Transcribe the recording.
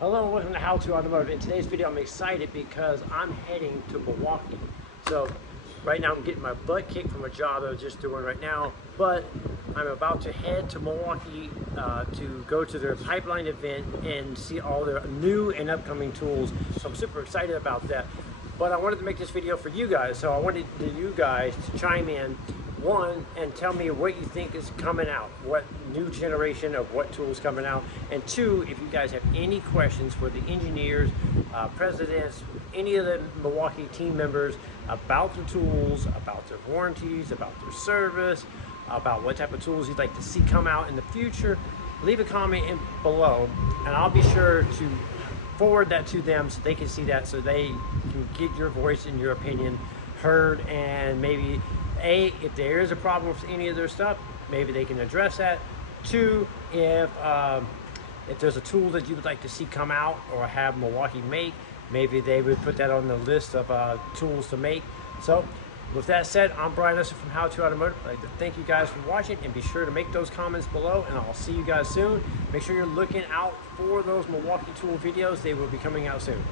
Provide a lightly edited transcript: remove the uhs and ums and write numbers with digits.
Hello and welcome to How to Automotive. In today's video I'm excited because I'm heading to Milwaukee. So right now I'm getting my butt kicked from a job I was just doing right now, but I'm about to head to Milwaukee to go to their pipeline event and see all their new and upcoming tools. So I'm super excited about that. But I wanted to make this video for you guys, so I wanted you guys to chime in, one, and tell me what you think is coming out, what new generation of what tools coming out, and two, if you guys have any questions for the engineers, presidents, any of the Milwaukee team members about the tools, about their warranties, about their service, about what type of tools you'd like to see come out in the future, leave a comment below, and I'll be sure to forward that to them so they can see that, so they can get your voice and your opinion heard, and maybe if there is a problem with any of their stuff, maybe they can address that. Two, if there's a tool that you would like to see come out or have Milwaukee make, maybe they would put that on the list of tools to make. So with that said, I'm Brian from How to Automotive. I'd like to thank you guys for watching, and be sure to make those comments below, and I'll see you guys soon. Make sure you're looking out for those Milwaukee Tool videos. They will be coming out soon.